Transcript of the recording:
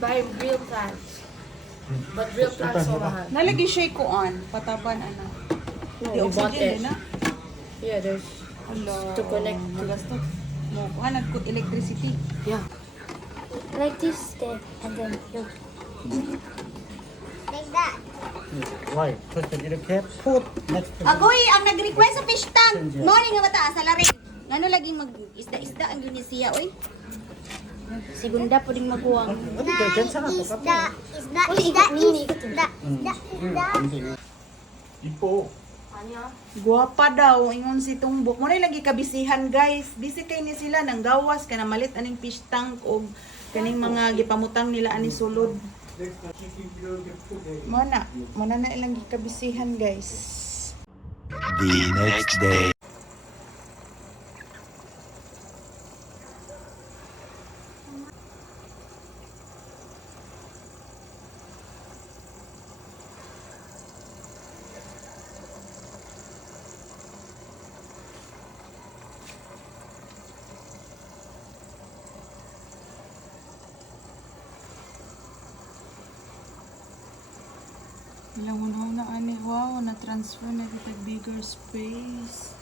buy real plants. But real plants so mahal. Nalagi siya kuan, pataban ano. No, Di we bought oxygen it. din na. Yeah, there's Hello. to connect. Magastos. Mo kuan nagkut electricity. Yeah. Like this step and then look. Like that. Right. Put the little cap. Put next to Agoy ang nag-request sa fish tank. Morning nga bata sa laring. Ngano laging mag isda-isda ang ginisiya oy. Segunda pwedeng maguwang. Ipo. Guwapa daw ingon si Tumbok. Mo lagi kabisihan guys. Busy kay ni sila nang gawas kana malit aning fish tank og kaning mga gipamutang nila ani sulod. Mo na ilang gikabisihan guys. The next day. Ilang unaw na ani wow na transfer na kita bigger space.